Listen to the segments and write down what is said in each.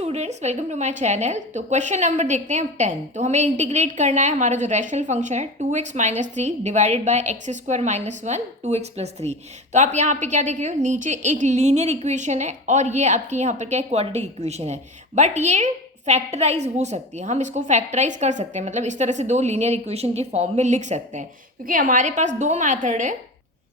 Students, welcome to my channel. तो question number देखते हैं अब 10। तो हमें इंटीग्रेट करना है हमारा जो रैशनल फंक्शन है 2x minus three divided by x square minus one 2x plus three. तो आप यहाँ पे क्या देख रहे हो, नीचे एक लीनियर इक्वेशन है और ये आपकी यहाँ पर क्या है, क्वाड्रेटिक इक्वेशन है। बट ये फैक्टराइज हो सकती है, हम इसको फैक्टराइज कर सकते हैं, मतलब इस तरह से दो लीनियर इक्वेशन के फॉर्म में लिख सकते हैं, क्योंकि हमारे पास दो मैथड है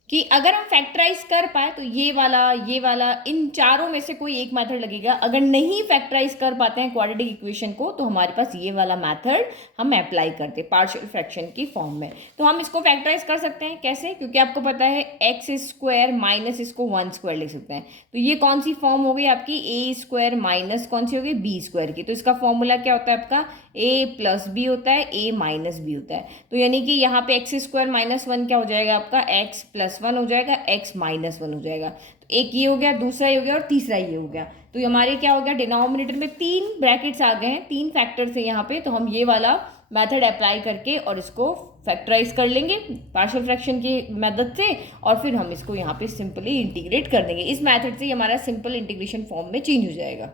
कि अगर हम फैक्टराइज कर पाए तो ये वाला इन चारों में से कोई एक मेथड लगेगा। अगर नहीं फैक्टराइज कर पाते हैं क्वाड्रेटिक इक्वेशन को तो हमारे पास ये वाला मेथड हम अप्लाई करते हैं पार्शियल फ्रैक्शन की फॉर्म में। तो हम इसको फैक्टराइज कर सकते हैं कैसे, क्योंकि आपको पता है एक्स स्क्वायर माइनस इसको वन स्क्वायर लिख सकते हैं। तो ये कौन सी फॉर्म हो गई आपकी, ए स्क्वायर माइनस कौन सी हो गई, बी स्क्वायर की। तो इसका फॉर्मूला क्या होता है आपका, ए प्लस बी होता है, ए माइनस बी होता है। तो यानी कि यहाँ पे एक्स स्क्वायर माइनस वन क्या हो जाएगा आपका, एक्स प्लस वन हो जाएगा, एक्स माइनस वन हो जाएगा। तो एक ये हो गया, दूसरा ये हो गया और तीसरा ये हो गया। तो हमारे क्या हो गया, डिनोमिनेटर में तीन ब्रैकेट्स आ गए हैं, तीन फैक्टर्स हैं यहाँ पे। तो हम ये वाला मेथड अप्लाई करके और इसको फैक्टराइज कर लेंगे पार्शियल फ्रैक्शन की मेथड से, और फिर हम इसको यहाँ पे सिंपली इंटीग्रेट कर देंगे। इस मेथड से हमारा सिंपल इंटीग्रेशन फॉर्म में चेंज हो जाएगा।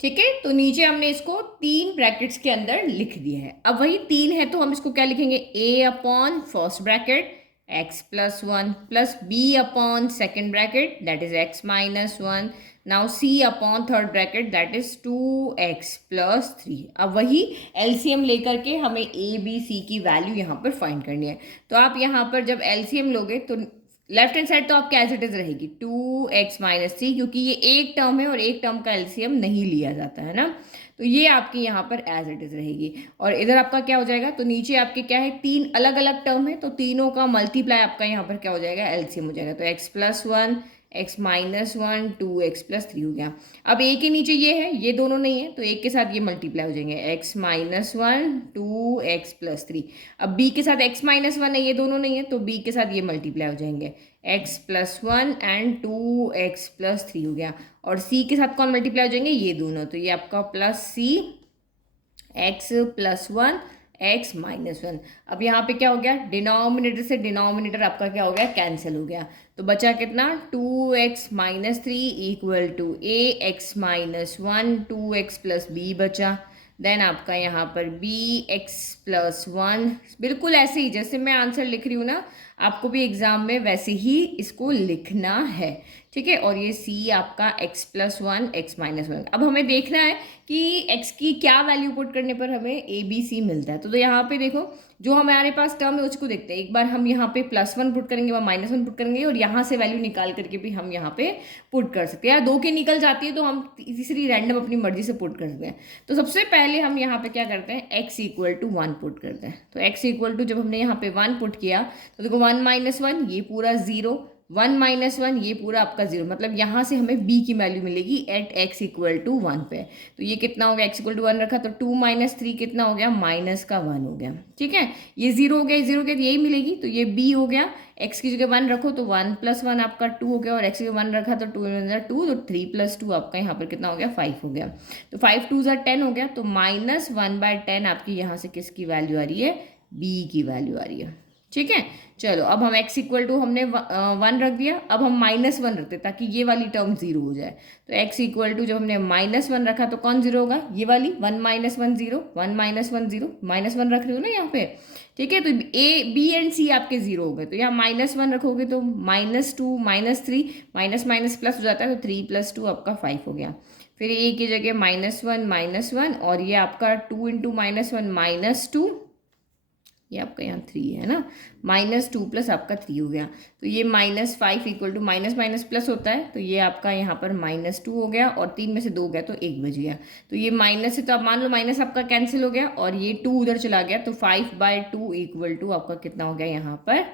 ठीक है, तो नीचे हमने इसको तीन ब्रैकेट्स के अंदर लिख दिया है। अब वही तीन है तो हम इसको क्या लिखेंगे, a upon first bracket x plus one plus b upon second bracket that is x minus one, now c upon third bracket that is 2x plus three. अब वही एलसीएम लेकर के हमें ए बी सी की value यहाँ पर find करनी है। तो आप यहाँ पर जब एलसीएम लोगे तो लेफ्ट हैंड साइड तो आपकी एज इट इज रहेगी 2x माइनस थ्री, क्योंकि ये एक टर्म है और एक टर्म का एलसीएम नहीं लिया जाता है ना। तो ये आपकी यहाँ पर एज इट इज रहेगी। और इधर आपका क्या हो जाएगा, तो नीचे आपके क्या है, तीन अलग अलग टर्म है, तो तीनों का मल्टीप्लाई आपका यहाँ पर क्या हो जाएगा, एलसीएम हो जाएगा। तो x plus one x minus one 2x plus three हो गया। अब ए के नीचे ये है, ये दोनों नहीं है, तो एक के साथ ये मल्टीप्लाई हो जाएंगे, x minus one 2x plus three. अब बी के साथ एक्स माइनस वन है, ये दोनों नहीं है, तो बी के साथ ये मल्टीप्लाई हो जाएंगे, x plus one and 2x plus three हो गया। और सी के साथ कौन मल्टीप्लाई हो जाएंगे, ये दोनों, तो ये आपका plus c x plus one x minus one. अब यहाँ पे क्या हो गया, डिनोमिनेटर से डिनोमिनेटर आपका क्या हो गया, कैंसिल हो गया। तो बचा कितना, 2x minus three equal to a x minus one 2x plus b बचा। देन आपका यहाँ पर बी एक्स प्लस वन, बिल्कुल ऐसे ही जैसे मैं आंसर लिख रही हूँ ना, आपको भी एग्जाम में वैसे ही इसको लिखना है। ठीक है, और ये सी आपका x plus one x minus one. अब हमें देखना है कि एक्स की क्या वैल्यू पुट करने पर हमें ए बी सी मिलता है। तो यहाँ पे देखो, जो हमारे पास टर्म है उसको देखते हैं। एक बार हम यहाँ पे प्लस वन पुट करेंगे, वह माइनस वन पुट करेंगे, और यहाँ से वैल्यू निकाल करके भी हम यहाँ पे पुट कर सकते हैं। या दो के निकल जाती है तो हम तीसरी रैंडम अपनी मर्जी से पुट कर सकते हैं। तो सबसे पहले हम यहाँ पे क्या करते हैं, x equal to one put करते हैं। तो एक्स इक्वल टू जब हमने यहाँ पे वन पुट किया तो देखो वन माइनस वन ये पूरा जीरो, वन माइनस वन ये पूरा आपका जीरो, मतलब यहाँ से हमें b की वैल्यू मिलेगी at x equal to one पे। तो ये कितना हो गया, एक्स इक्वल टू वन रखा तो टू माइनस थ्री कितना हो गया, माइनस का वन हो गया। ठीक है, ये जीरो हो गया, जीरो के यही मिलेगी, तो ये b हो गया। एक्स की जगह वन रखो तो वन प्लस वन आपका टू हो गया, और एक्स की जगह वन रखा तो टू टू, तो थ्री प्लस टू आपका यहाँ पर कितना हो गया, फाइव हो गया। तो फाइव टू ज़ा टेन हो गया, तो माइनस वन बाय टेन आपकी यहाँ से किसकी वैल्यू आ रही है, b की वैल्यू आ रही है। ठीक है, चलो अब हम x इक्वल टू हमने वन रख दिया, अब हम माइनस वन रखते ताकि ये वाली टर्म जीरो हो जाए। तो x इक्वल टू जब हमने माइनस वन रखा तो कौन जीरो होगा, ये वाली one minus one zero, one minus one zero, minus one रख रही हो ना यहाँ पे। ठीक है, तो ए बी एंड सी आपके जीरो हो गए, तो यहाँ माइनस वन रखोगे तो minus two minus three, minus minus plus हो जाता है, तो थ्री प्लस टू आपका फाइव हो गया। फिर ए की जगह माइनस वन, और ये आपका two into minus one minus two, ये आपका यहाँ थ्री है ना, माइनस टू प्लस आपका थ्री हो गया। तो ये minus five equal to minus minus plus होता है, तो ये आपका यहाँ पर माइनस टू हो गया, और तीन में से दो गया तो एक बच गया। तो ये माइनस है तो आप मान लो माइनस आपका कैंसिल हो गया, और ये टू उधर चला गया, तो five by two equal to आपका कितना हो गया, यहाँ पर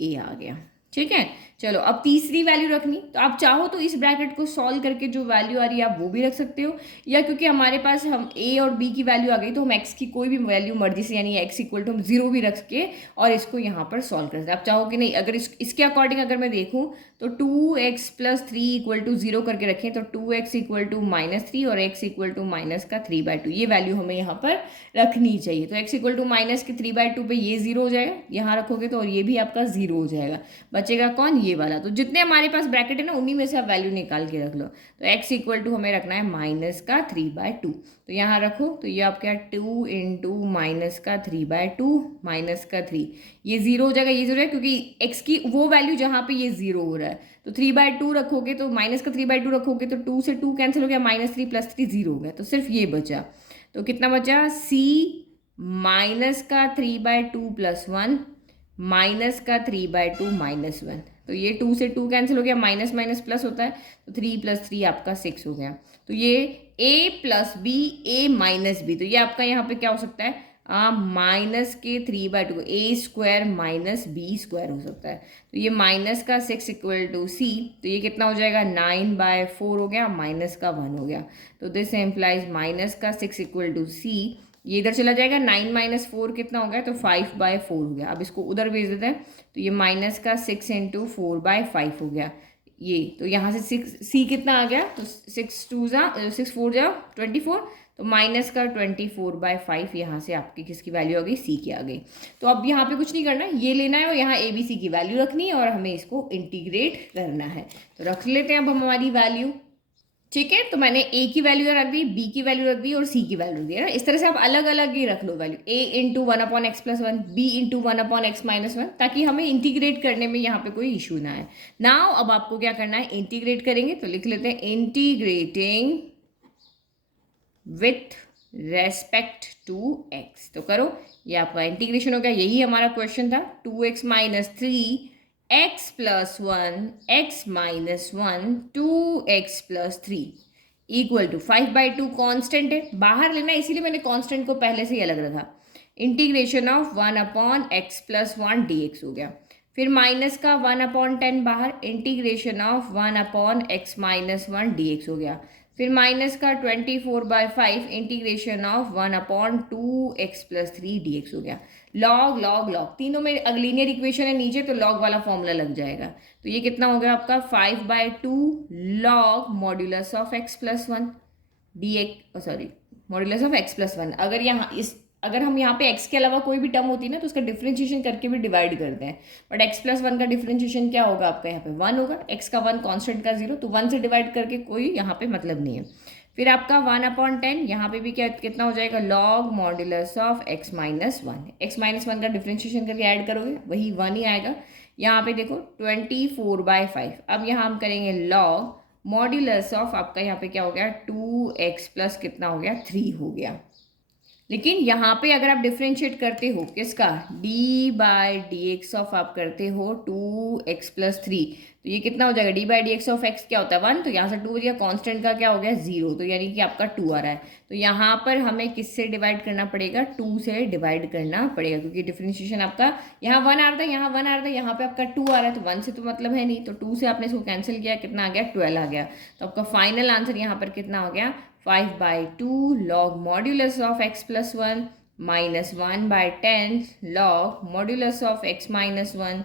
ए आ गया। ठीक है, चलो अब तीसरी वैल्यू रखनी, तो आप चाहो तो इस ब्रैकेट को सॉल्व करके जो वैल्यू आ रही है आप वो भी रख सकते हो, या क्योंकि हमारे पास हम a और b की वैल्यू आ गई तो हम x की कोई भी वैल्यू मर्जी से, यानी x इक्वल टू हम जीरो भी रख के और इसको यहाँ पर सॉल्व कर सकते हैं। आप चाहो कि नहीं, अगर इसके अकॉर्डिंग अगर मैं देखूँ तो 2x plus three equal to zero करके रखें तो 2x equal to minus three और x इक्वल टू माइनस का थ्री बाई टू, ये वैल्यू हमें यहाँ पर रखनी चाहिए। तो x इक्वल टू माइनस के थ्री बाई टू पे ये जीरो हो जाएगा, यहाँ रखोगे तो और ये भी आपका जीरो हो जाएगा। बचेगा कौन, ये वाला। तो जितने हमारे पास ब्रैकेट है ना उन्हीं में से आप वैल्यू निकाल के रख लो। तो x इक्वल टू हमें रखना है -3/2। तो यहाँ रखो, तो ये आपका 2 इंटू -3/2 -3, ये 0 हो जाएगा, ये 0 है क्योंकि x की वो वैल्यू जहाँ पे ये 0 हो रहा है। तो 3/2 रखोगे तो -3/2 रखोगे तो 2 से 2 कैंसिल हो गया, -3 + 3 0 हो गया, तो सिर्फ ये बचा। तो कितना बचा, c -3/2 + 1 -3/2 -1। तो ये 2 से 2 कैंसिल हो गया, माइनस माइनस प्लस होता है, तो 3 + 3 आपका 6 हो गया। तो ये a + b a - b, तो ये आपका यहाँ पे क्या हो सकता है, -3/2 a² - b² हो सकता है। तो ये -6 इक्वल टू c, तो ये कितना हो जाएगा, 9/4 हो गया, -1 हो गया। तो this implies -6 equal to c, ये इधर चला जाएगा, 9 - 4 कितना हो गया, तो 5/4 हो गया। अब इसको उधर भेज देते हैं, तो ये -6 × 4/5 हो गया ये। तो यहाँ से 6 c कितना आ गया, तो 6 4 जा 24, तो -24/5 यहाँ से आपकी किसकी वैल्यू आ गई, c की आ गई। तो अब यहाँ पे कुछ नहीं करना है, ये लेना है और यहाँ ABC की वैल्यू रखनी है और हमें इसको इंटीग्रेट करना है। तो रख लेते हैं अब हम हमारी वैल्यू, ठीक है। तो मैंने a की वैल्यू रख दी, b की वैल्यू रख दी और c की वैल्यू रख दी है ना। इस तरह से आप अलग अलग ही रख low value, a × 1/x + 1, b × 1/x - 1, ताकि हमें इंटीग्रेट करने में यहाँ पे कोई इशू ना है। नाउ अब आपको क्या करना है, इंटीग्रेट करेंगे, तो लिख लेते हैं integrating with respect to x। तो करो, ये आपका इंटीग्रेशन हो गया, यही हमारा क्वेश्चन था। 2x - 3 x + 1 x - 1 2x + 3 equal to 5/2 constant है, बाहर लेना है, इसीलिए मैंने कॉन्स्टेंट को पहले से ही अलग रखा। इंटीग्रेशन ऑफ 1/x + 1 dx हो गया। फिर माइनस का 1/10 बाहर, इंटीग्रेशन ऑफ 1/x - 1 dx हो गया। फिर माइनस का 24/5 इंटीग्रेशन ऑफ 1/2x + 3 dx हो गया। लॉग लॉग लॉग, तीनों में लीनियर इक्वेशन है नीचे, तो लॉग वाला फॉर्मूला लग जाएगा। तो ये कितना हो गया आपका, 5/2 log modulus of x + 1 dx, sorry modulus of x + 1। अगर हम यहाँ पे x के अलावा कोई भी टर्म होती है ना, तो उसका डिफरेंशिएशन करके भी डिवाइड करते हैं। बट x + 1 का डिफरेंशिएशन क्या होगा आपका, यहाँ पे 1 होगा, x का 1 कॉन्स्टेंट का 0, तो 1 से डिवाइड करके कोई यहाँ पे मतलब नहीं है। फिर आपका 1/10 यहाँ पे भी कितना हो जाएगा, log modulus of x - 1। x - 1 का डिफरेंशिएशन करके ऐड करोगे वही 1 ही आएगा। यहाँ पे देखो 24/5। अब यहाँ हम करेंगे लॉग मॉड्यूलस ऑफ, आपका यहाँ पे क्या हो गया, 2x + कितना हो गया, 3 हो गया। लेकिन यहाँ पे अगर आप डिफ्रेंशिएट करते हो किसका, d/dx ऑफ आप करते हो 2x + 3, तो ये कितना हो जाएगा, d/dx ऑफ x क्या होता है 1, तो यहाँ से 2 हो गया, कॉन्स्टेंट का क्या हो गया 0, तो यानी कि आपका 2 आ रहा है। तो यहाँ पर हमें किससे डिवाइड करना पड़ेगा, 2 से डिवाइड करना पड़ेगा, क्योंकि डिफ्रेंशिएशन आपका यहाँ 1 आ रहा था, यहाँ 1 आ रहा था, यहाँ पे आपका 2 आ रहा है, तो 1 से तो मतलब है नहीं, तो 2 से आपने इसको कैंसिल किया, कितना आ गया 12 आ गया। तो आपका फाइनल आंसर यहाँ पर कितना हो गया, 5/2 log modulus of x + 1 minus 1/10 log modulus of x - 1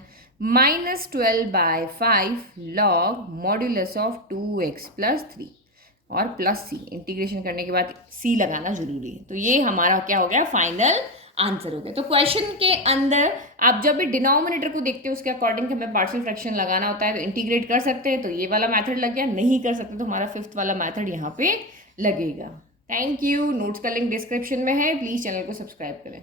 minus 12/5 log modulus of 2x + 3 और प्लस c। इंटीग्रेशन करने के बाद c लगाना जरूरी है। तो ये हमारा क्या हो गया, फाइनल आंसर हो गया। तो क्वेश्चन के अंदर आप जब भी डिनोमिनेटर को देखते हो उसके अकॉर्डिंग हमें पार्शियल फ्रैक्शन लगाना होता है, तो इंटीग्रेट कर सकते हैं, तो ये वाला मेथड लग गया, नहीं कर सकते तो हमारा 5th वाला मेथड यहाँ पे लगेगा। Thank you. नोट्स का लिंक डिस्क्रिप्शन में है, प्लीज चैनल को सब्सक्राइब करें।